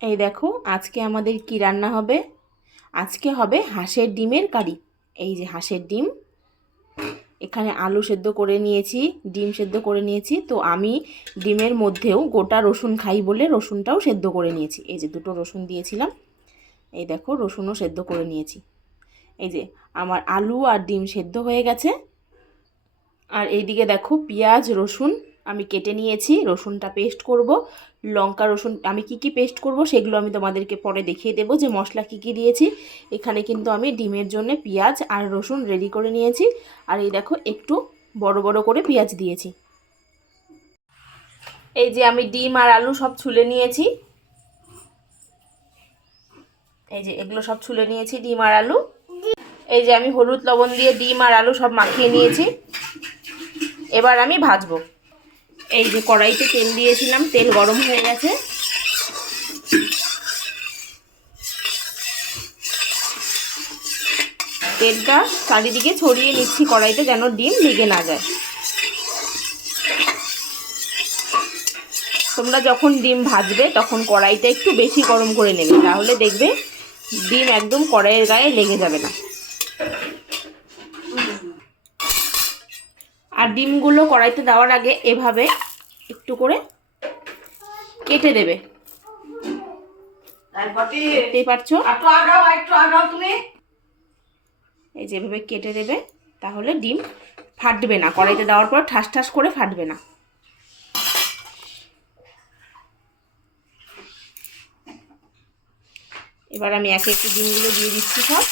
এই দেখো আজকে আমাদের কি রান্না হবে। আজকে হবে হাঁসের ডিমের কারি। এই যে হাঁসের ডিম, এখানে আলু সেদ্ধ করে নিয়েছি, ডিম সেদ্ধ করে নিয়েছি। তো আমি ডিমের মধ্যেও গোটা রসুন খাই বলে রসুনটাও সেদ্ধ করে নিয়েছি। এই যে দুটো রসুন দিয়েছিলাম, এই দেখো রসুনও সেদ্ধ করে নিয়েছি। এই যে আমার আলু আর ডিম সেদ্ধ হয়ে গেছে। আর এইদিকে দেখো পেঁয়াজ রসুন আমি কেটে নিয়েছি, রসুনটা পেস্ট করব। লঙ্কা রসুন আমি কি পেস্ট করব সেগুলো আমি তোমাদেরকে পরে দেখিয়ে দেবো যে মশলা কি দিয়েছি। এখানে কিন্তু আমি ডিমের জন্য পেঁয়াজ আর রসুন রেডি করে নিয়েছি। আর এই দেখো একটু বড় বড় করে পেঁয়াজ দিয়েছি। এই যে আমি ডিম আর আলু সব ছুলে নিয়েছি। এই যে এগুলো সব ছুলে নিয়েছি ডিম আর আলু। এই যে আমি হলুদ লবণ দিয়ে ডিম আর আলু সব মাখিয়ে নিয়েছি। এবার আমি ভাজবো। এই যে কড়াইতে তেল দিয়েছিলাম, তেল গরম হয়ে গেছে। তেলটা চারিদিকে ছড়িয়ে নিচ্ছি কড়াইতে, যেন ডিম লেগে না যায়। তোমরা যখন ডিম ভাজবে তখন কড়াইটা একটু বেশি গরম করে নেবে, তাহলে দেখবে ডিম একদম কড়াইয়ের গায়ে লেগে যাবে না। আর ডিমগুলো কড়াইতে দেওয়ার আগে এভাবে একটু করে কেটে দেবে। দেখতেই পাচ্ছ, এই যেভাবে কেটে দেবে, তাহলে ডিম ফাটবে না, কড়াইতে দেওয়ার পর ঠাস ঠাস করে ফাটবে না। এবার আমি একে একে ডিমগুলো দিয়ে দিচ্ছি সব।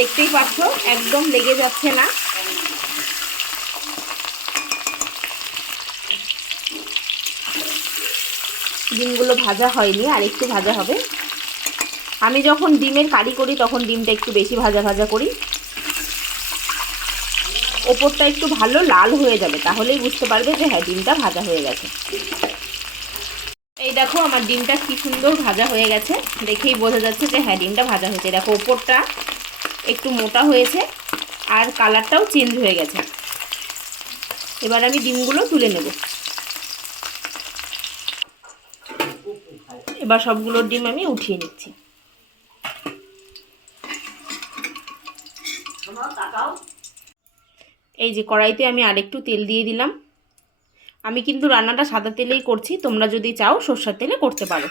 দেখতেই পাচ্ছ একদম লেগে যাচ্ছে না। ডিমগুলো ভাজা হয়নি, আর একটু ভাজা হবে। আমি যখন ডিমের কারি করি তখন ডিমটা একটু বেশি ভাজা ভাজা করি। ওপরটা একটু ভালো লাল হয়ে যাবে, তাহলেই বুঝতে পারবে যে হ্যাঁ ডিমটা ভাজা হয়ে গেছে। এই দেখো আমার ডিমটা কি সুন্দর ভাজা হয়ে গেছে, দেখেই বোঝা যাচ্ছে যে হ্যাঁ ডিমটা ভাজা হয়েছে। দেখো ওপরটা একটু মোটা হয়েছে আর কালারটাও চেঞ্জ হয়ে গেছে। এবার আমি ডিমগুলো তুলে নেব। এবার সবগুলো ডিম আমি উঠিয়ে নিচ্ছি। এই যে কড়াইতে আমি আরেকটু তেল দিয়ে দিলাম। আমি কিন্তু রান্নাটা সাদা তেলেই করছি, তোমরা যদি চাও সরষের তেলে করতে পারো।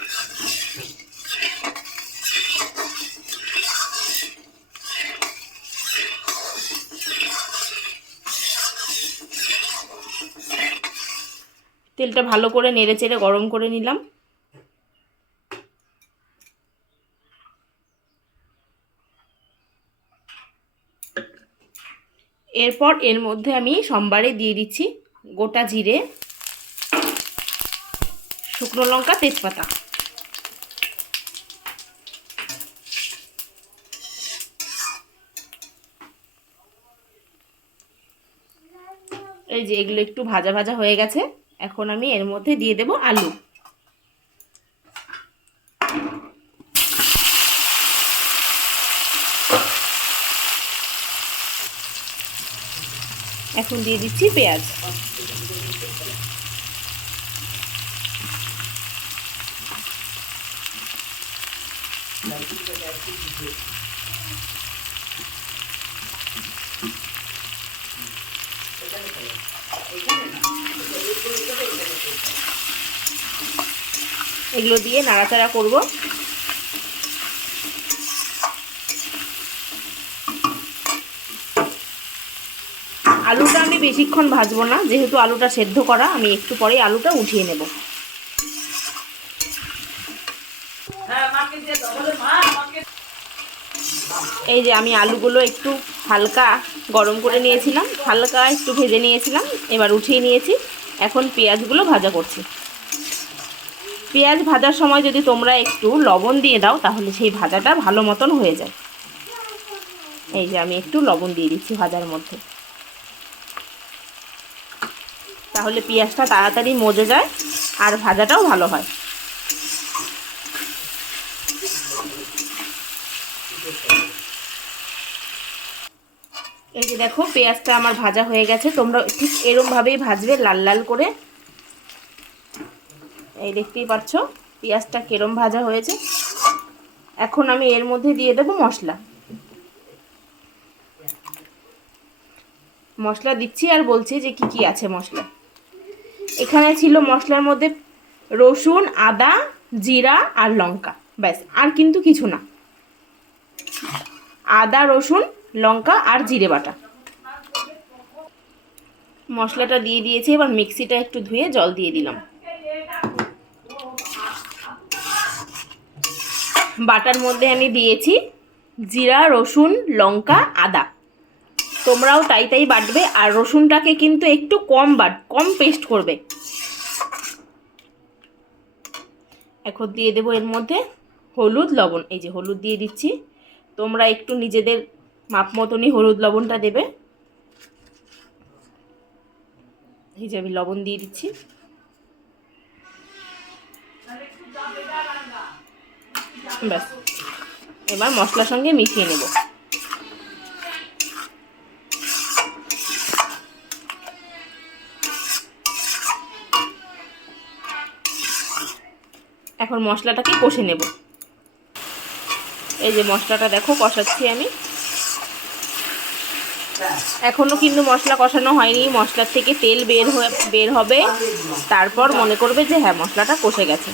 তেলটা ভালো করে নেড়ে চেড়ে গরম করে নিলাম। এরপর এর মধ্যে আমি সোমবারে দিয়ে দিচ্ছি গোটা জিরে, শুকনো লঙ্কা, তেজপাতা। এই যে এগুলো একটু ভাজা ভাজা হয়ে গেছে, এখন আমি এর মধ্যে দিয়ে দেব আলু। এখন দিয়ে দিচ্ছি পেঁয়াজ। এগুলো দিয়ে নাড়াচাড়া করব। আলুটা আমি বেশিক্ষণ ভাজবো না, যেহেতু আলুটা সেদ্ধ করা, আমি একটু পরেই আলুটা উঠিয়ে নেব। এই যে আমি আলুগুলো একটু হালকা গরম করে নিয়েছিলাম, হালকা একটু ভেজে নিয়েছিলাম, এবার উঠিয়ে নিয়েছি। এখন পেঁয়াজগুলো ভাজা করছি। পেঁয়াজ ভাজার সময় যদি তোমরা একটু লবণ দিয়ে দাও তাহলে সেই ভাজাটা ভালো মতন হয়ে যায়। এই যে আমি একটু লবণ দিয়ে দিচ্ছি ভাজার মধ্যে, তাহলে পেঁয়াজটা তাড়াতাড়ি মজে যায় আর ভাজাটাও ভালো হয়। এই যে দেখো পেঁয়াজটা আমার ভাজা হয়ে গেছে, তোমরা ঠিক এরকম ভাবেই ভাজবে, লাল লাল করে। এই দেখতেই পাচ্ছ পেঁয়াজটা কেরম ভাজা হয়েছে। এখন আমি এর মধ্যে দিয়ে দেবো মশলা। মশলা দিচ্ছি আর বলছি যে কি কি আছে মশলা। এখানে ছিল মশলার মধ্যে রসুন, আদা, জিরা আর লঙ্কা, ব্যাস, আর কিন্তু কিছু না। আদা, রসুন, লঙ্কা আর জিরে বাটা। মশলাটা দিয়ে দিয়েছি, এবার মিক্সিটা একটু ধুয়ে জল দিয়ে দিলাম। বাটার মধ্যে আমি দিয়েছি জিরা, রসুন, লঙ্কা, আদা। তোমরাও তাই তাই বাটবে, আর রসুনটাকে কিন্তু একটু কম পেস্ট করবে। এখন দিয়ে দেবো এর মধ্যে হলুদ, লবণ। এই যে হলুদ দিয়ে দিচ্ছি, তোমরা একটু নিজেদের মাপ মতনই হলুদ লবণটা দেবে। এই যে আমি লবণ দিয়ে দিচ্ছি। ব্যাস, এবার মশলার সঙ্গে মিশিয়ে নেব। এখন মশলাটাকে কষে নেব। এই যে মশলাটা দেখো কষাচ্ছি আমি। এখনো কিন্তু মশলা কষানো হয়নি, মশলার থেকে তেল বের হবে, তারপর মনে করবে যে হ্যাঁ মশলাটা কষে গেছে।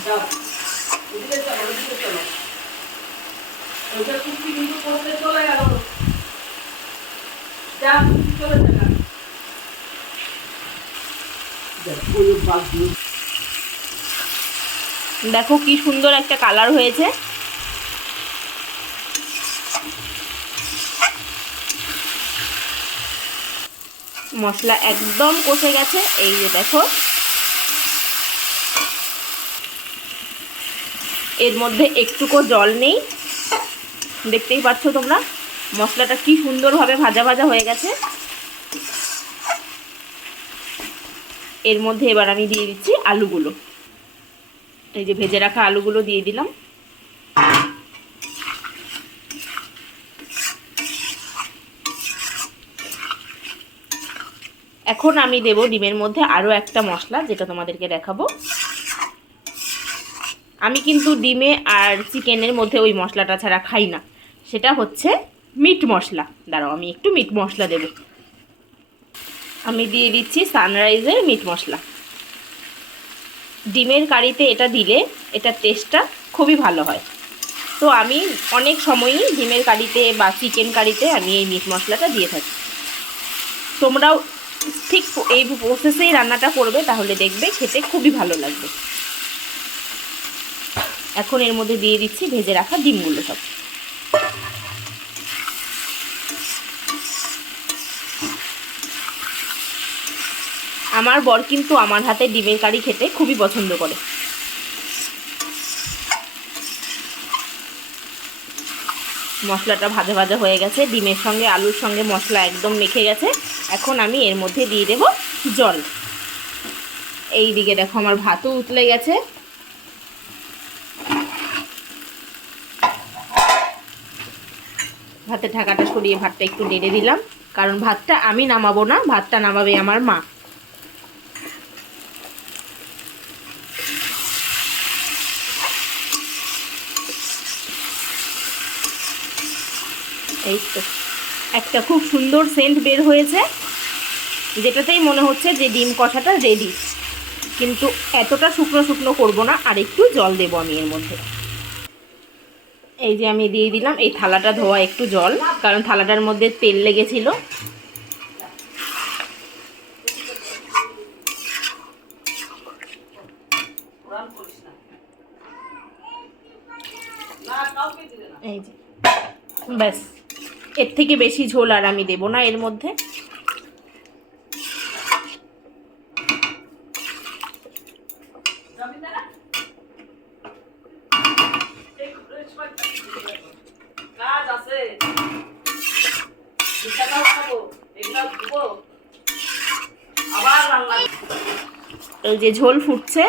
দেখো কি সুন্দর একটা কালার হয়েছে। মশলা একদম কষে গেছে। এই যে দেখো এর মধ্যে একটুকু জল নেই, দেখতেই পাচ্ছ তোমরা মশলাটা কি সুন্দরভাবে ভাজা ভাজা হয়ে গেছে। এর মধ্যে এবার আমি দিয়ে দিচ্ছি আলুগুলো। এই যে ভেজে রাখা আলুগুলো দিয়ে দিলাম। এখন আমি দেব ডিমের মধ্যে আরও একটা মশলা, যেটা তোমাদেরকে দেখাবো। আমি কিন্তু ডিমে আর চিকেনের মধ্যে ওই মশলাটা ছাড়া খাই না, সেটা হচ্ছে মিট মশলা। দাঁড়াও আমি একটু মিট মশলা দেব। আমি দিয়ে দিচ্ছি সানরাইজের মিট মশলা। ডিমের কারিতে এটা দিলে এটার টেস্টটা খুবই ভালো হয়। তো আমি অনেক সময়ই ডিমের কারিতে বা চিকেন কারিতে আমি এই মিট মশলাটা দিয়ে থাকি। তোমরাও ঠিক এই প্রসেসেই রান্নাটা করবে, তাহলে দেখবে খেতে খুবই ভালো লাগবে। এখন এর মধ্যে দিয়ে দিচ্ছি ভেজে রাখা ডিমগুলো সব। আমার বর কিন্তু আমার হাতে ডিমের কারি খেতে খুবই পছন্দ করে। মশলাটা ভাজা ভাজা হয়ে গেছে, ডিমের সঙ্গে আলুর সঙ্গে মশলা একদম মেখে গেছে। এখন আমি এর মধ্যে দিয়ে দেব জল। এই দিকে দেখো আমার ভাতও উতলে গেছে। ভাতের ঢাকাটা সরিয়ে ভাতটা একটু নেড়ে দিলাম, কারণ ভাতটা আমি নামাবো না, ভাতটা নামাবে আমার মা। এই তো একটা খুব সুন্দর সেন্ট বের হয়েছে, যেটাতেই মনে হচ্ছে যে ডিম কষাটা রেডি। কিন্তু এতটা শুকনো শুকনো করবো না, আর একটু জল দেবো আমি এর মধ্যে। এই যে আমি দিয়ে দিলাম এই থালাটা ধোয়া একটু জল, কারণ থালাটার মধ্যে তেল লেগেছিল। এই যে ব্যাস, এর থেকে বেশি ঝোল আর আমি দেবো না এর মধ্যে। এই যে ঝোল ফুটছে,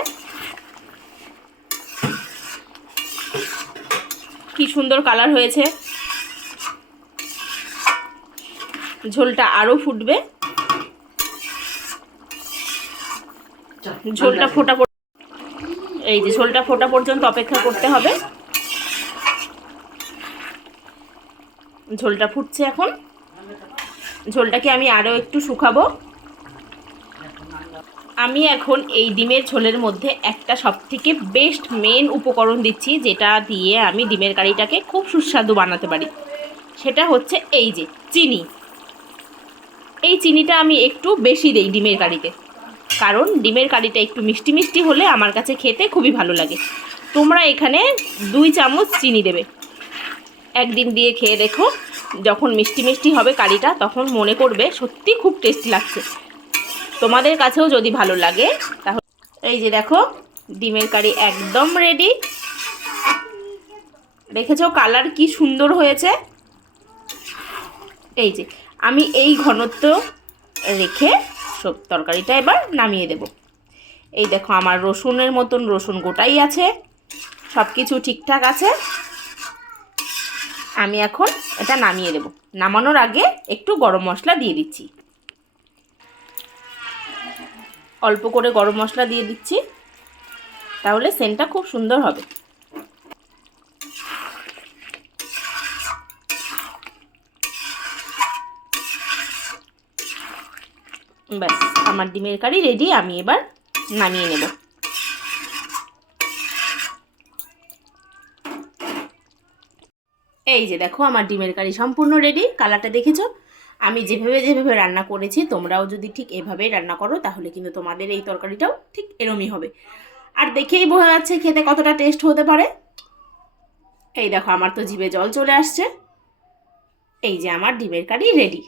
কি সুন্দর কালার হয়েছে। ঝোলটা আরও ফুটবে। ঝোলটা ফোটা, এই যে ঝোলটা ফোটা পর্যন্ত অপেক্ষা করতে হবে। ঝোলটা ফুটছে এখন। ঝোলটাকে আমি আরও একটু শুকাবো। আমি এখন এই ডিমের ঝোলের মধ্যে একটা সবথেকে বেস্ট মেন উপকরণ দিচ্ছি, যেটা দিয়ে আমি ডিমের কারিটাকে খুব সুস্বাদু বানাতে পারি। সেটা হচ্ছে এই যে চিনি। এই চিনিটা আমি একটু বেশি দেই ডিমের কারিতে, কারণ ডিমের কারিটা একটু মিষ্টি মিষ্টি হলে আমার কাছে খেতে খুবই ভালো লাগে। তোমরা এখানে 2 চামচ চিনি দেবে। একদিন দিয়ে খেয়ে দেখো, যখন মিষ্টি মিষ্টি হবে কারিটা তখন মনে করবে সত্যি খুব টেস্টি লাগছে। তোমাদের কাছেও যদি ভালো লাগে তাহলে এই যে দেখো ডিমের কারি একদম রেডি। দেখেছো কালার কি সুন্দর হয়েছে। এই যে আমি এই ঘনত্ব রেখে সব তরকারিটা এবার নামিয়ে দেব। এই দেখো আমার রসুনের মতন রসুন গোটাই আছে, সব কিছু ঠিকঠাক আছে। আমি এখন এটা নামিয়ে দেব। নামানোর আগে একটু গরম মশলা দিয়ে দিচ্ছি, অল্প করে গরম মশলা দিয়ে দিচ্ছি, তাহলে সেন্টটা খুব সুন্দর হবে। ব্যাস আমার ডিমের কারি রেডি। আমি এবার নামিয়ে নেব। এই যে দেখো আমার ডিমের কারি সম্পূর্ণ রেডি। কালারটা দেখেছো? আমি যেভাবে রান্না করেছি তোমরাও যদি ঠিক এভাবেই রান্না করো তাহলে কিন্তু তোমাদের এই তরকারিটাও ঠিক এরমই হবে। আর দেখেই বোঝা যাচ্ছে খেতে কতটা টেস্ট হতে পারে। এই দেখো আমার তো জিভে জল চলে আসছে। এই যে আমার ডিমের কারি রেডি।